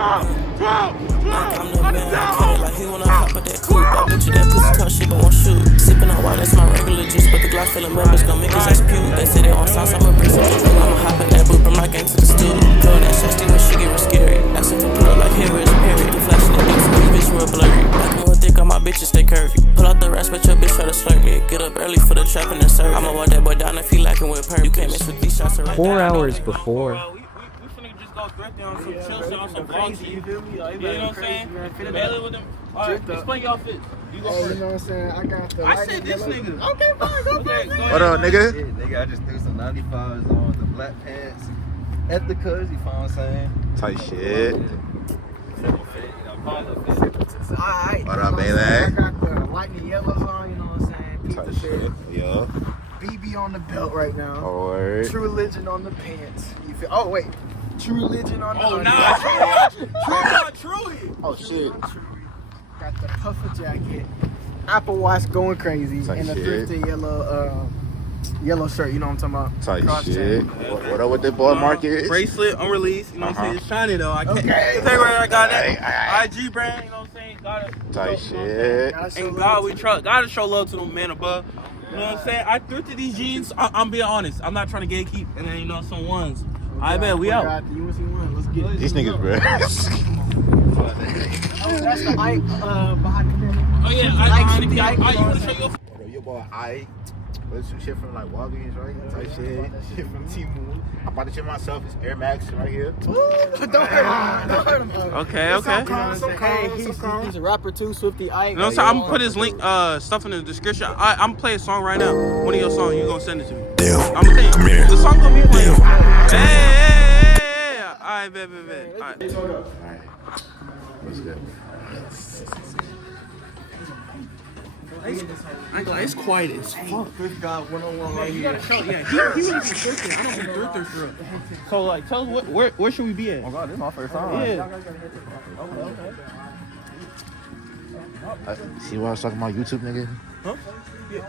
I'm the man, I cut it like he wanna hop at that coupe. I bet you that pussy talk shit, but won't shoot. Sippin' on wine, that's my regular juice. But the Glock feelin' members gon' make his ass puke. They say they on sauce, I'ma bring some juice. I'ma hop in that booth, bring my gang to the stool. Girl, that shasty when she get real scary. Ask if I put up like Harris Perry. Flashing the dicks, my bitch real blurry. Like more thick on my bitches stay curvy. Pull out the rest, but your bitch try to slurp me. Get up early for the trap and the serve. I'ma walk that boy down if he lacking with purpose. You can't mess with these shots right 4 hours before. Go thrifting on some chill shit, on some vlogs, you feel me? You know what I'm saying? Mail with them. Alright, explain y'all fits. You go first. You know what I'm saying? I got the. I said this nigga. Okay, fine, go Okay, first. What up, nigga? Yeah, nigga, I just threw some 95s on the black pants at the cuz, you know what I'm saying? Tight shit. Alright. What up, baby? I got the lightning yellows on, you know what I'm saying? Tight Pizza shit. fit. Yeah. BB on the belt right now. Alright. True Religion on the pants. You feel? Oh, wait. True Religion on the Oh, under. nah, truly. Oh shit. Got the puffer jacket. Apple Watch going crazy. Tight and a shit. thrifted yellow shirt. You know what I'm talking about? Tight Cross shit. chain. What up with the boy market? Bracelet unreleased, you know what I'm saying? It's shiny though. I can't Okay. tell you where I got that. Aight. IG brand, you know what I'm saying? Got it. Tight shit. Gotta show And love God, to we trust. Gotta show love to the man above. You know what I'm saying? I thrifted these jeans. I'm being honest. I'm not trying to gatekeep. And then, you know, some ones. I bet we out. Got the UNC one. Let's get it. These niggas, bro. Oh, that's the Ike behind the camera. Oh, yeah. Ike, I Ike, you want to show your Your boy Ike. There's some shit from like Walgreens, right? Type shit. Shit from Temu. I bought the shit myself. It's Air Max right here. Don't hurt him. Don't hurt him. Okay, okay. Hey, he's a rapper too, Swifty Ike. You know what I'm saying? I'm gonna put his link, stuff in the description. I'm gonna play a song right now. One of your songs, you gonna send it to me. Damn. I'm gonna tell you. The song gonna be playing. Hey. Alright, bet. Alright. Alright. What's good? I ain't gonna lie, it's quiet as fuck. Thrift God 101 right You here. gotta show, yeah. He was thrifting. I don't be thrifting for real. So like, tell us where should we be at? Oh god, this is my first time. Yeah. See what I was talking about, YouTube nigga? Huh?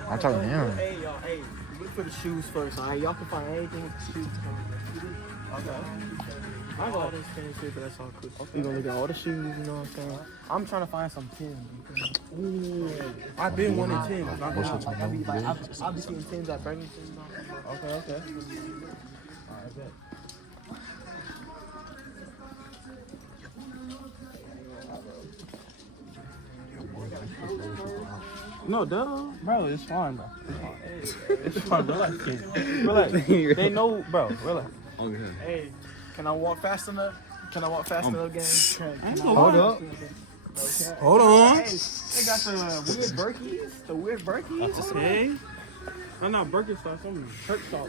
I'm talking to him. Hey, y'all, hey, look for the shoes first, alright? Y'all can find anything with the shoes. Okay. I got all this fancy shit, but that's all cool. Okay. You gonna look at all the shoes, you know what I'm saying? I'm trying to find some Tims. Ooh. I've been wanting 10. I'll be seeing Tims at Burlington. You know? Okay. Alright, bet. No, duh. Bro, it's fine, bro. It's fine. Relax. They know, bro. Relax. Okay. Hey, can I walk fast enough? Can I walk fast enough, gang? Hold up. Okay. Hold on. Hey, they got the weird Berkeys. The weird Berkeys. Hey. I'm not Birkenstock. I'm church stock.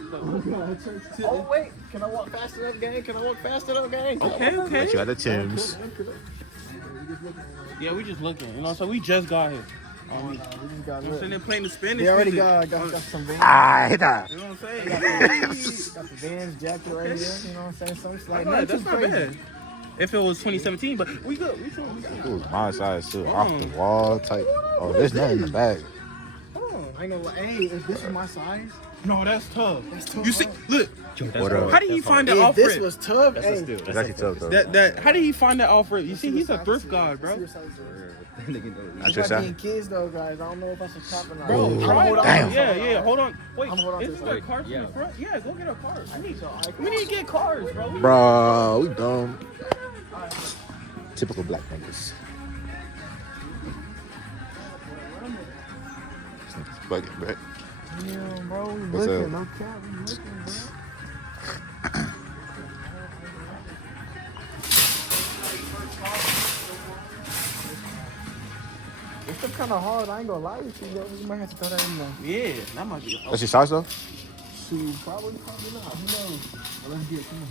Oh wait, can I walk fast enough, gang? Can I walk fast enough, gang? Okay. But you got the Tims. Yeah, we just looking. You know, so we just got here. We just got I'm lit. saying they're playing the Spanish. They already music. got some Vans. Ah, hit that. You know what I'm saying? Got the Vans jacket right here. You know what I'm saying? So it's like That's nothing not crazy. bad. If it was 2017, but we good. We should. Ooh, my size too. Off the wall type. Oh, there's nothing in the bag. Hold on, I ain't gonna lie. Hey, if this is my size, No, that's tough. that's tough. You see, look. What up? How did he find that If this Alfred? was tough, hey. It's actually tough though. That how did he find that Alfred? You see, he's a thrift god, bro. Not If your I size. being kids though, guys, I don't know if I should top or not. Bro, I'm try hold it. on. Damn. Yeah. Hold on. Wait, I'm hold on to isn't this. there cars in the front? Yeah, go get our cars. So, We need to get cars, bro. Bro, we dumb. Typical black niggas. This nigga's bugging, bro. Damn, bro, we What's looking, up? no cap, we looking, bro. It's kind of hard. I ain't gonna lie with you, bro. We might have to throw that in there. Yeah, that might be. That's your size though? Shoot, probably not. Who knows? Well, let's get it. Come on.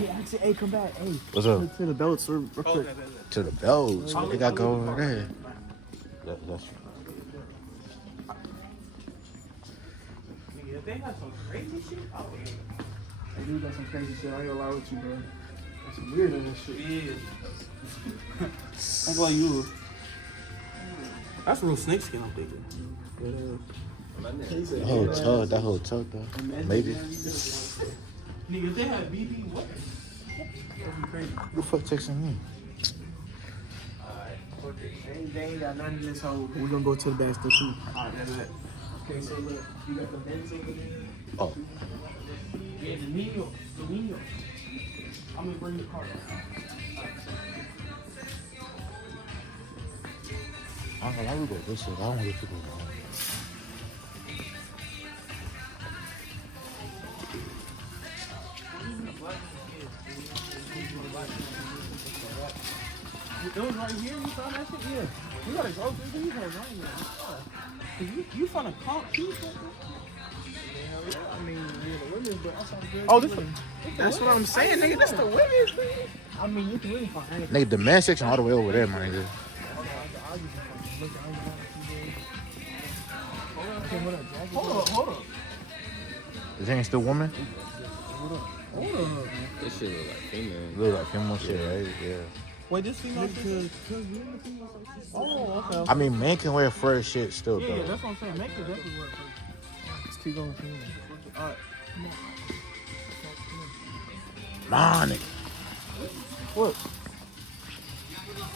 Hey, actually, hey, come back. Hey, What's up? to the belts real quick. To the bells. What they got going over there? That's Nigga, if they have some crazy shit out here. They do got some crazy shit. I ain't gonna lie with you, bro. That's some weird in this shit. Yeah. That's like you. That's real snake skin, I'm thinking. that whole tug though. Maybe. Nigga, if they have BB, what? crazy. Who the fuck texting me? They ain't got nothing in this hole. We're gonna go to the back still too. Alright, that's it. Okay, so look, you got the Benz over there. Oh. Yeah, the Nino. I'm gonna bring the car. I'm gonna lie, we go this shit. I don't want to go wrong. It was right here. You found that shit? Yeah. You gotta go through these hoes right here. You found a comp too? I mean, yeah, the women's, but I saw good. Oh, this. That's what I'm saying, nigga. That's the women's thing. I mean, you can really find anything. Nigga, the man section all the way over there, my nigga. Hold up. Is there still woman? This shit look like female. Look like female shit, right? Yeah. Wait, this female shit? Oh, okay. I mean, men can wear fur shit still, Yeah, though. that's what I'm saying. Make it definitely work. Let's keep going. Alright. Nah, nigga. What?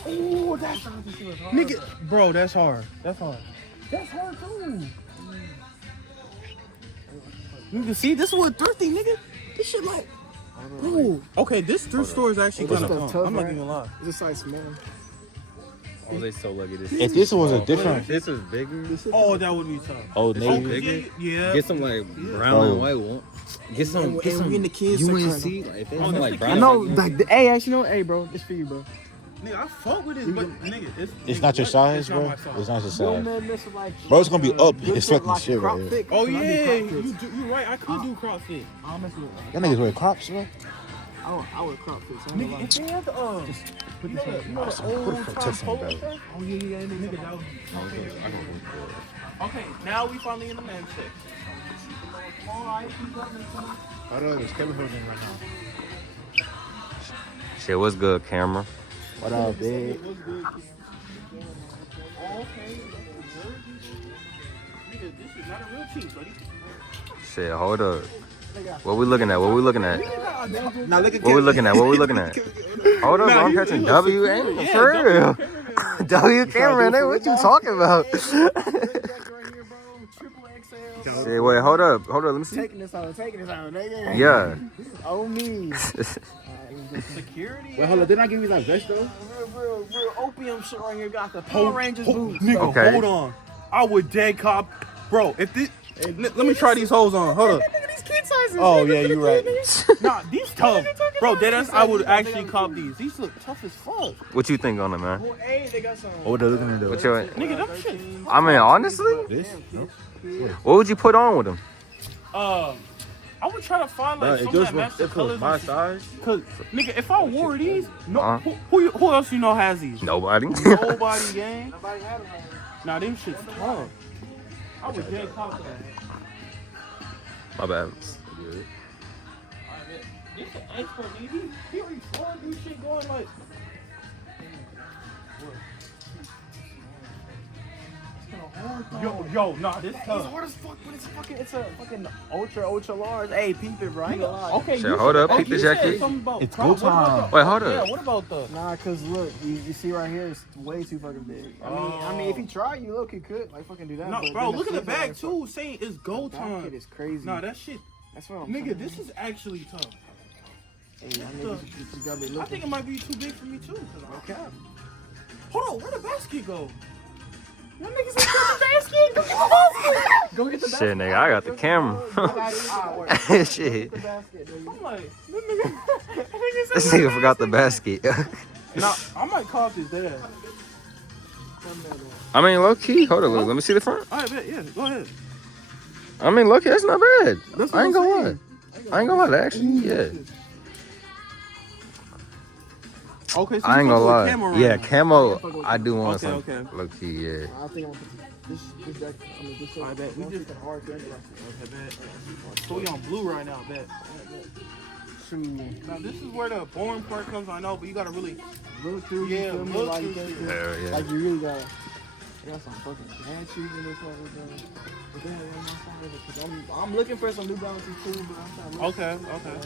Oh, that's hard. Nigga, bro, that's hard. That's hard. That's hard too. You can see this is what thrifty, nigga. This shit like. Ooh. Okay, this thrift store is actually This kind stuff of. tough, I'm not right? gonna lie. Is this size small? Oh, they so lucky. This. If this was a different This was bigger. Oh, that would be tough. Old Oh, Navy, bigger? Yeah. Get some like brown and white one. Get some. And Get some we in the kids UNC. section Like, if they Oh, have this like the brown. I kids know, and like, hey, actually, no, hey, bro, it's for you, bro. Nigga, I fuck with this, but nigga, it's not your size, It's not bro. my size. It's not your Yo, size. man, this is like, Bro, it's gonna be up. good It's fit, fucking like shit crop right here. fit, Oh 'cause I do yeah, crop fits. you're right. I could do CrossFit. I'll mess with it. Y'all niggas wear crops, bro. I would crop fits. I ain't gonna Nigga, lie. if they had the you know the old time text me polo about it. shirt? Oh yeah, nigga, that would be okay. Now we finally in the men's section. Hold on, it's Kevin Hogan right now. Shit, what's good, camera? What up, big? Okay, nigga, this is not a real team, buddy. Shit, hold up. What we looking at? What we looking at? Now look at What we looking at? What we looking at? Hold up, bro, I'm catching W, ain't for real. W camera, nigga, what you talking about? Shit, wait, hold up, let me see. Taking this out, nigga. Yeah. Oh, me. Security. Wait, hold on. Didn't I give you that vest, though? Real opium shit right here. Got the Power Rangers boots. Nigga, Okay. hold on. I would dead cop, bro. If this, let me try these hoes on. Hold up. Look at these kid sizes. Oh yeah, you right. Nah, these tough, bro. Deadass, I would actually cop these. These look tough as fuck. What you think on it, man? Well, hey, they got some. Oh, they're looking at What the. you? Nigga, them shit. I mean, honestly, This? No? what would you put on with them? I would try to find like some that match the colors. my size. Cause nigga, if I wore these, no, Uh-huh. who else you know has these? Nobody. Nobody, gang. Nah, them shit's tough. I would dead cop that. My bad. This an expert, nigga. He already saw this shit going like. Yo, nah, this It's tough. hard as fuck, but it's a fucking ultra large. Hey, peep it, bro. I ain't gonna lie. Okay, Shit, you hold said- up, peep the you said jacket. something about It's crop. go What about time. the- Wait, hold Yeah, up. what about the? Nah, cause look, you see right here, it's way too fucking big. I mean, if you try, you look, you could like fucking do that. No, but bro, then look at the flip bag is too. Saying it's go That time. shit is crazy. Nah, that shit, That's what I'm nigga. saying. This is actually tough. Hey, I mean, you gotta be I looking. think it might be too big for me too. 'Cause I'm- Okay. Hold on, where the basket go? Y'all niggas ain't got the basket. Go get the basket. Go get the basket. Shit, nigga, I got the camera. Shit. The basket, nigga. I'm like, this nigga. This nigga forgot the basket. Nah, I might call this dad. I mean, low key. Hold up, let me see the front. All right, bet, yeah, go ahead. I mean, low key, that's not bad. That's what I ain't I'm gonna lie. saying. I ain't gonna lie. Actually, yeah. Okay, so I you ain't fuck gonna with lie. camera right Yeah, now. camo. I do want Okay, some. okay. Low key, yeah. I think I'm gonna put this jacket. I mean, this. I bet we I'm just- freaking hard to enter. Okay, bet. So we on blue right now, bet. Shoot. Now this is where the boring part comes. I know, but you gotta really. Look through. Yeah, you feel me? look Like, through you can't shit. feel- Hell yeah. Like you really got. I got some fucking pants shoes in this one. But then I'm looking for some New Balances too, but I'm trying to look. Okay, okay.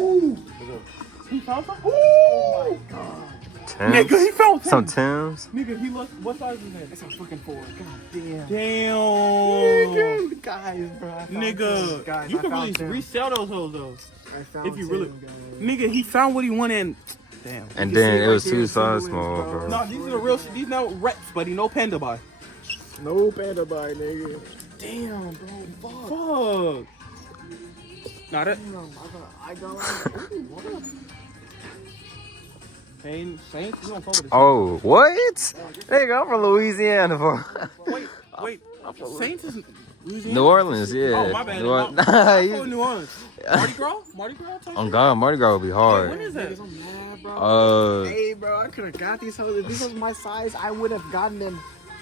Ooh. He found some. Oh my god. Nigga, he found Some Timbs. Nigga, he looked. What size is that? It's a fucking 4. God damn. Damn. Nigga, guys, bro. I found Nigga, Timbs, guys. you I can found really Timbs. resell those hoes though. I found If you really, Timbs, guys. nigga, he found what he wanted. And, damn. And You can then see it right was there, too size Timberlands, small, bro. bro. No, these are the real shit. These now reps, buddy. No panda buy. No panda buy, nigga. Damn, bro. Fuck. Fuck. Nah, that Damn, I got like, ooh, what up? Saints. You don't fuck with the Oh, what? Nigga, I'm from Louisiana, bro. Wait. Saints is Louisiana? New Orleans, yeah. Oh, my bad. New Orleans. I Nah, fuck you- with New Orleans. Mardi Gras? type on shit? God, Mardi Gras would be When hard. is that? Niggas, I'm mad, bro. Uh, Hey, bro, I could have got these hoes. If this was my size, I would have gotten them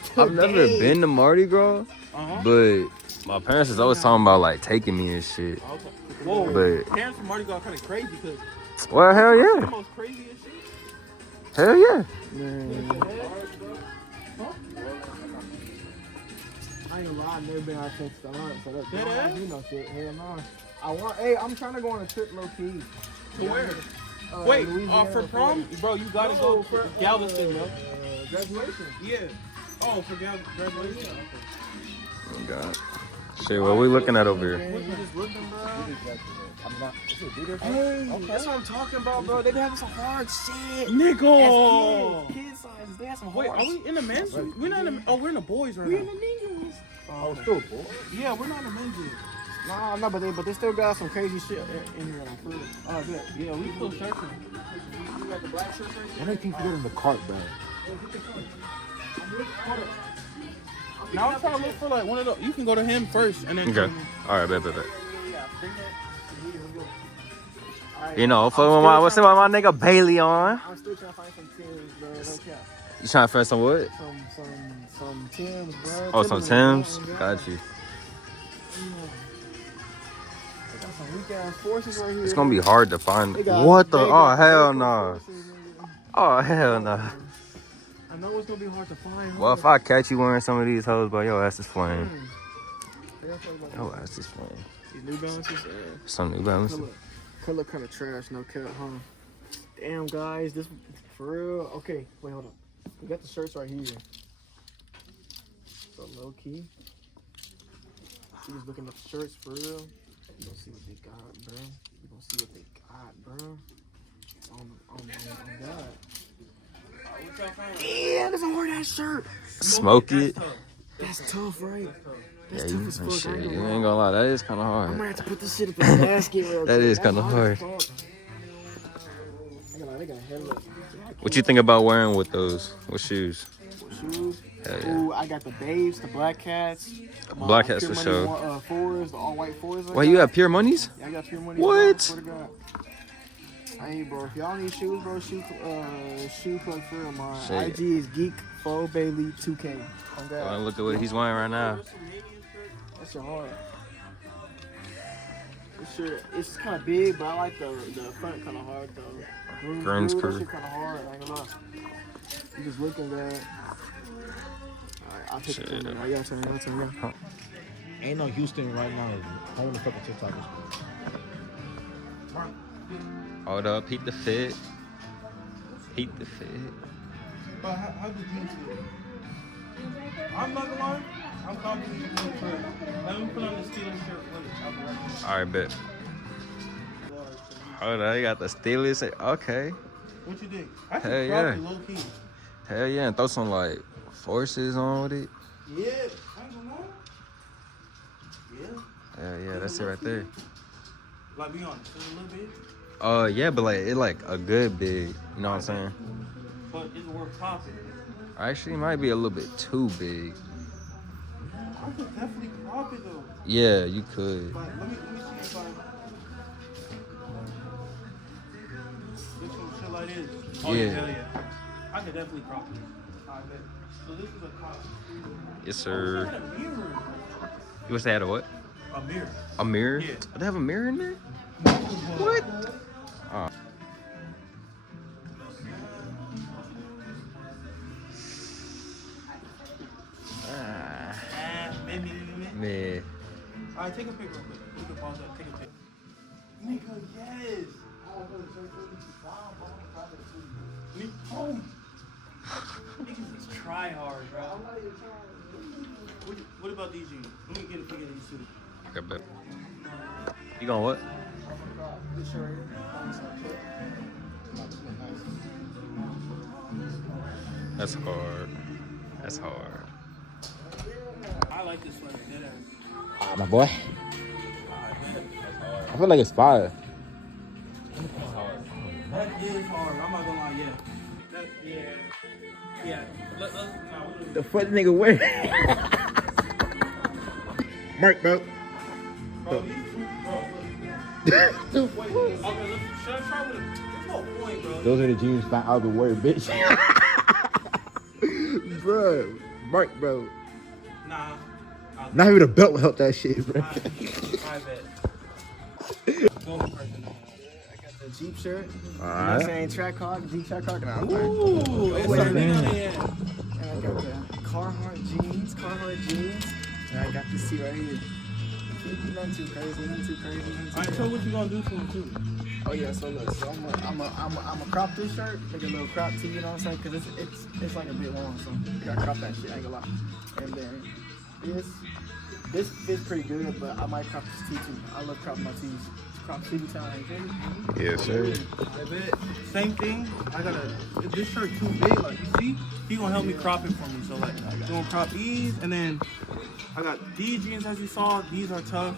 today. I've never been to Mardi Gras, Uh-huh. but my parents is always talking about like taking me and shit. Okay. Whoa. But Parents from Mardi Gras kind of crazy because well, hell the yeah, most craziest shit. hell yeah. I ain't gonna lie, I've never been out of Texas. So that's Dead I ass? do no shit. Hell no. Hey, I'm trying to go on a trip low key. To where? Wait, Louisiana, for prom? Bro, you gotta go for Galveston, bro. Graduation. Yeah. Oh, for graduation? Oh God. Shit, what we looking at over here? What you just looking, bro? Hey, that's what I'm talking about, bro. They be having some hard shit. Nigga! As kids size, they have some Wait, hard are we in the men's? We're not in the. Oh, we're in the boys right We in now. the niggas. Oh, still boy. Yeah, we're not in the men's yet. Nah, no, but they still got some crazy shit in here. Like, for real. Oh, yeah, we still searching. You got the black shirts right Why do you think you got in the cart bag? Now I'm trying to look for like one of the. You can go to him first and then. Okay. All right, bet. Yeah, bring that. Alright, You know, for what's my nigga Bailey on? I'm still trying to find some Timbs, bro. No cap. You trying to find some what? Some Timbs, bro. Oh, some Timberlands, Timbs. bro. Got you. They got some weak ass forces right here. It's gonna be hard to find. They got- What the? they Oh got hell big no. forces, nigga. Oh hell no. I know it's gonna be hard to find. Well, if I catch you wearing some of these hoes, bro, your ass is flame. These Your ass is flame. New Balances, Some New Balance. color kind of trash, no cap, huh? Damn, guys, this for real. Okay, wait, hold on. We got the shirts right here. So low key. She was looking at the shirts for real. You gonna see what they got, bro. You gonna see what they got, bro. On God. Damn, that's a hard ass shirt. Smoke it. That's tough, right? Yeah, That's you, tough as fuck. shit, I ain't you gonna ain't lie. gonna lie, that is kind of I hard. might have to put this shit up in the basket real quick. That is That's kinda hard as hard. fuck. I ain't gonna lie, they got hella What you think about wearing with those? With shoes? shoes. Hell yeah. Ooh, I got the Babes, the Black Cats. my Black Cats Pure for Money sure. Fours, the all white fours. Wait, you have Pure Monies? Yeah, I got Pure Money. What? Bro, I swear to God. Hey, bro, if y'all need shoes, bro, shoe plug for real. My Shit. IG is Geek Fo Bailey 2K. On God. Oh, look at what he's wearing right now. That's your hard. It's kind of big, but I like the front kind of hard though. Grins That crew. shit kind of hard. I ain't gonna lie. You just looking bad. Alright, I'll take Shit. it. I got to. Ain't no Houston right now. Home the fucking TikTokers. Hold up, peep the fit. Peep the fit. But how did you do it? I'm not gonna lie. I'm confident you can first. Let me put on the Steelers shirt with it. Alright, bet. Hold up, you got the Steelers. Okay. What you think? I Hell think yeah. probably low key. Hell yeah, and throw some like forces on with it. Yeah, I ain't gonna lie. Yeah. Hell yeah, that's it right there. Like, be honest, it's a little bit, Yeah, but like it like a good big. You know what I'm saying? but it's worth popping. Actually, it might be a little bit too big. I could definitely pop it though. Yeah, you could. Like, let me see if I. This some shit like this. Oh Yeah. yeah, hell yeah. I could definitely crop it. I bet. So this is a cop. Yes, They sir. had a mirror. You wish they had a what? A mirror. A mirror? Yeah. They have a mirror in there? What? Oh. Maybe. Man. Alright, take a pic real quick. You can pause that. Take a pic. Nigga, yes. Oh. Niggas just try hard, bro. What about these jeans? Let me get a pic of these two. Okay, bet. You going what? That's hard. That's hard. I like this sweater. Dead ass. My boy. I feel like it's fire. That is hard. I'm not gonna lie. Yeah. That, yeah. Yeah. The fuck nigga wear? Mark, bro. Bro, these two, bro. Wait, okay, should I try with it? There's no point, bro. Those are the jeans Fat Albert wear, bitch. Bro, Mark, bro. Nah. Not even a belt will help that shit, bro. I bet. Go first. The Jeep shirt. You know what I'm Alright. saying? Track hawk, Jeep track hawk. Nah, Ooh, it's something on there. And I got the Carhartt jeans. And I got this tee right here. Nothing too crazy. Alright, so what you gonna do to him too? Oh yeah, so look, so I'm a crop this shirt, like a little crop tee, you know what I'm saying? Cause it's like a bit long, so you gotta crop that shit, I ain't gonna lie. And then this fits pretty good, but I might crop this tee too. I love cropping my tees. Crop tee time, Yes, sir. Same thing. I gotta. If this shirt too big, like you see, he gonna help me crop it for me. So like, I'm gonna crop these, and then I got these jeans as you saw. These are tough.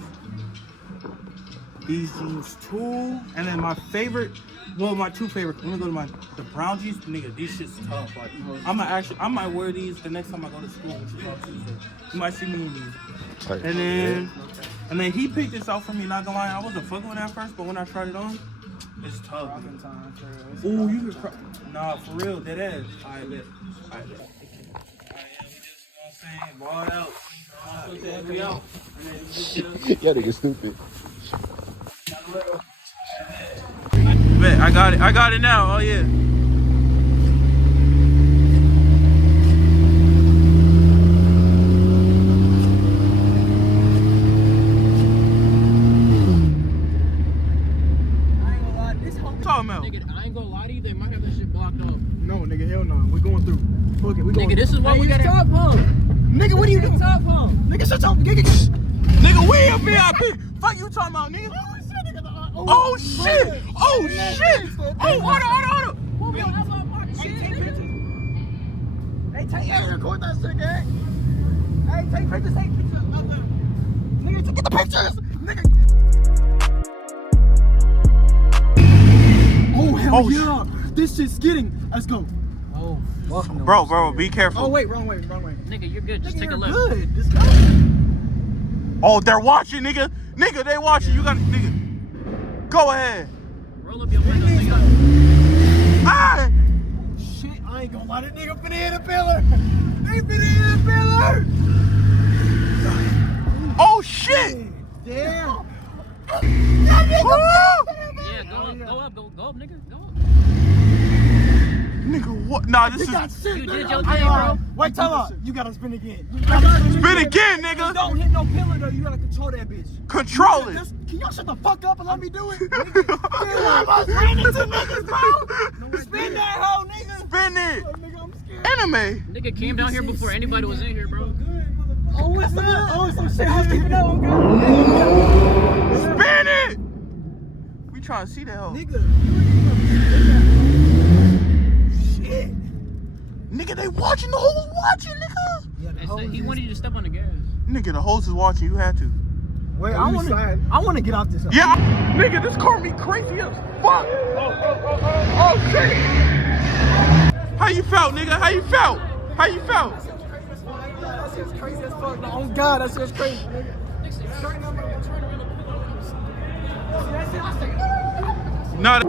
These jeans too, and then my favorite. Well, my two favorites. I'm gonna go to the brown jeans. Nigga, these shit's tough. Like, I might wear these the next time I go to school, which is on Tuesday. You might see me in these. And then he picked this out for me, not gonna lie. I wasn't fucking with it at first, but when I tried it on, it's tough. Ooh, you can nah, for real, dead ass. Alright, bet. Alright, yeah, we just, you know what I'm saying, ball it out. We out. And then we just get us. Yeah, nigga stupid. Bet, I got it now, oh yeah. Nigga, I ain't gonna lie to you, they might have that shit blocked off. No, nigga, hell no. We're going through. Fuck it, we going. Nigga, this is why we gotta stop, huh? Nigga, what are you doing? Stop, huh? Nigga, shut up. Nigga, we a VIP. Fuck you talking about, nigga. Oh shit! Oh shit! Oh, hold on. Hey, record that shit, gang. Hey, take pictures. Nigga, get the pictures. Nigga. Oh, hell yeah. This shit's getting. Let's go. Oh, fuck no. Bro, be careful. Oh, wait, wrong way. Nigga, you're good. Just take a left. Good. Let's go. Oh, they're watching, nigga. Nigga, they watching. You gotta, nigga. Go ahead. Roll up your window, nigga. Ah! Shit, I ain't gonna lie. That nigga finna hit a pillar. They finna hit a pillar. Oh, shit! Damn. Yeah, go up, nigga. Go up. Nigga, what? Nah, this is... You did your thing, bro. Wait, time out. You gotta spin again. Spin again, nigga. Don't hit no pillar, though. You gotta control that bitch. Control it. Can y'all shut the fuck up and let me do it? Nigga, I almost ran into niggas, bro. Spin that hoe, nigga. Spin it. Nigga, I'm scared. Anime. Nigga came down here before anybody was in here, bro. Oh, what's up? Oh, some shit. I was keeping that one, Spin it. We trying to see that hoe. Nigga. Shit. Nigga, they watching. The hoes watching, nigga. He wanted you to step on the gas. Nigga, the hoes is watching. You had to. Wait, I wanna get out this. Yeah. Nigga, this car be crazy as fuck. Oh, shit. How you felt, nigga? How you felt? That shit's crazy as fuck. Oh God, that shit's crazy. Not.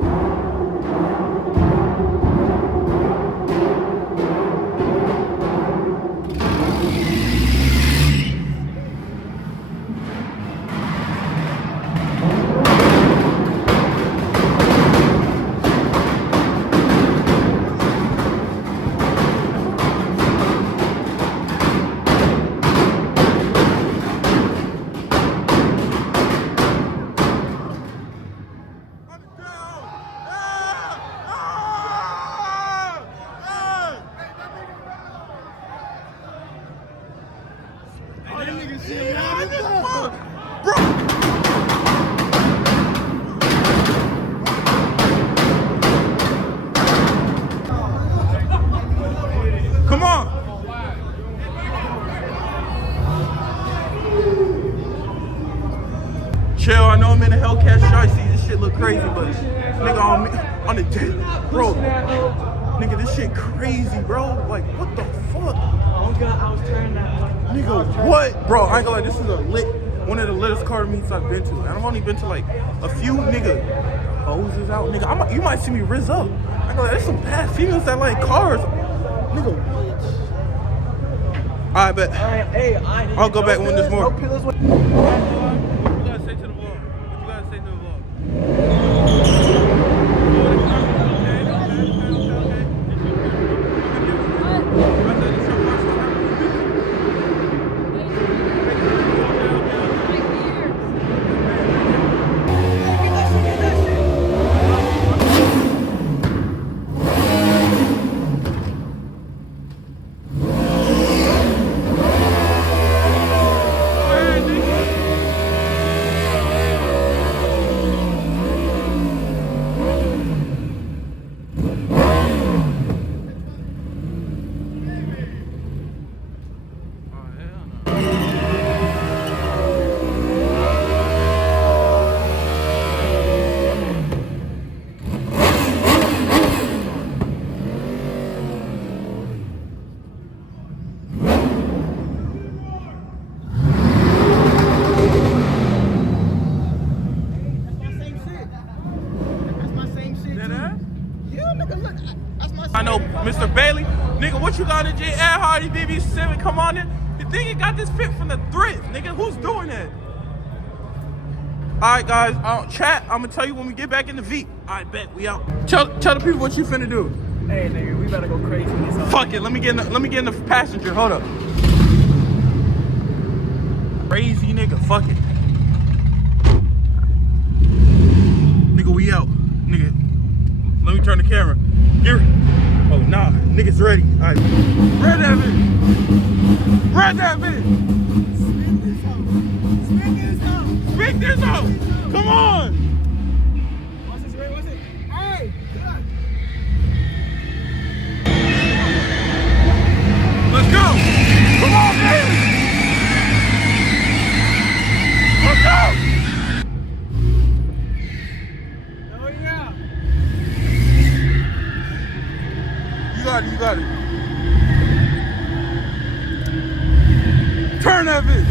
On the jet, bro. Nigga, this shit crazy, bro. Like, what the fuck? Oh God, I was turning that. Nigga, what? Bro, I ain't gonna lie, this is one of the littest car meets I've been to. And I've only been to like a few, nigga. Hoses out, nigga. You might see me rizz up. I ain't gonna lie, there's some bad females that like cars. Nigga, what? I bet. Hey, I'll go back when there's more. No pillows. What you gotta say to the vlog? What you gotta say to the vlog? I know, Mr. Bailey. Nigga, what you got in J. Ed Hardy BB7? Come on in. The nigga got this fit from the thrift. Nigga, who's doing that? Alright, guys. Chat, I'm gonna tell you when we get back in the V. Alright, bet. We out. Tell the people what you finna do. Hey, nigga, we better go crazy. Fuck it. Let me get in the passenger. Hold up. Crazy nigga. Fuck it. Nigga, we out. Nigga, let me turn the camera. Here. Oh, nah. Niggas ready. All right. Rev that bitch. Rev that bitch. Spin this out. Come on. What's it? Hey. Let's go. Come on, baby. Let's go. Oh, yeah. You got it. Turn that bitch.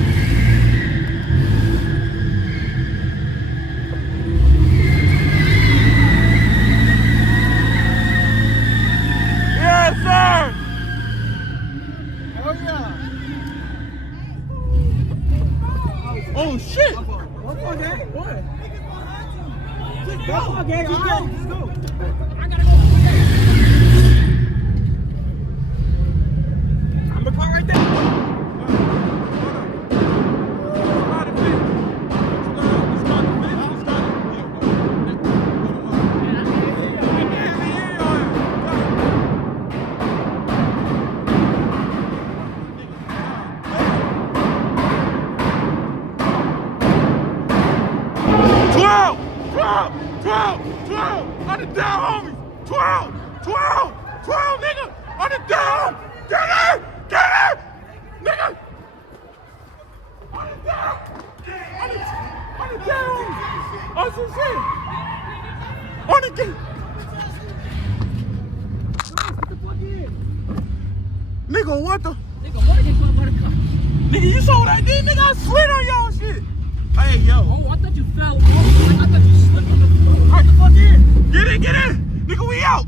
Yes, sir. Oh, yeah. Oh, shit. What? Just go. Okay, just go. I'm the car right there. On the down, homies. 12, nigga. On the down. Get it, nigga. On the down. On the down, homies. On some shit. On the gate. Nigga, what the? Nigga, what is my buttercup? Nigga, you saw what I did? Nigga, I slid on y'all shit. Hey, yo. Oh, I thought you fell off. I thought you slipped on the floor. Alright, the fuck in. Get in. Nigga, we out.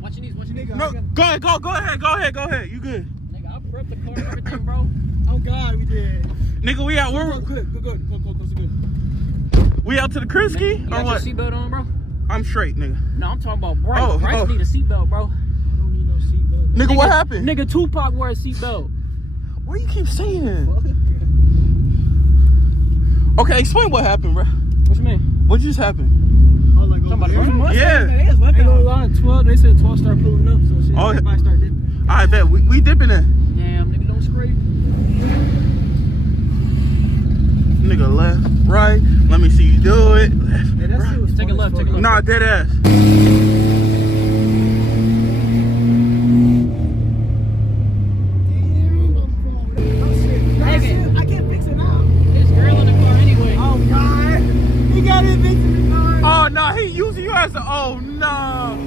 Watch your knees. No, go ahead. Go ahead. You good. Nigga, I prepped the car and everything, bro. Oh, God, we did. Nigga, we out. Good. Good. We out to the Kriski You or got what? your seatbelt on, bro? I'm straight, nigga. No, I'm talking about Bryce. Oh, Bryce need a seatbelt, bro. I don't need no seatbelt. Nigga, what happened? Nigga, Tupac wore a seatbelt. Why you keep saying that? Okay, explain what happened, bro. What you mean? What just happened? Oh, like, Talking about the Mustang? Yeah. Ain't gonna lie, 12, they said 12 started pulling up, so shit, Oh, everybody started dipping. I bet. We dipping in. Damn, nigga, don't scrape. Nigga, left, right. Let me see you do it. Left, Hey, that shit was Take a fun as left, fuck. take a left. Nah, dead ass. I can't fix it now. There's girl in the car anyway. Oh, God. He got it fixing the car. Oh, no, he using you as a... Oh, no.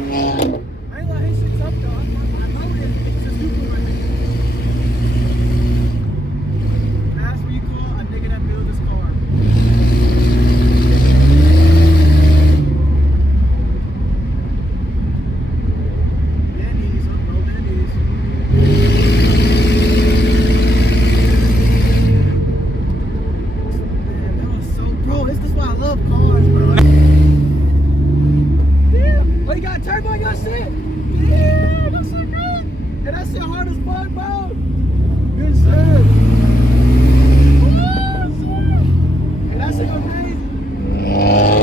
shit. Yeah, that shit great. And that shit hard as fuck, bro. Good shit. Oh, shit. And that shit amazing.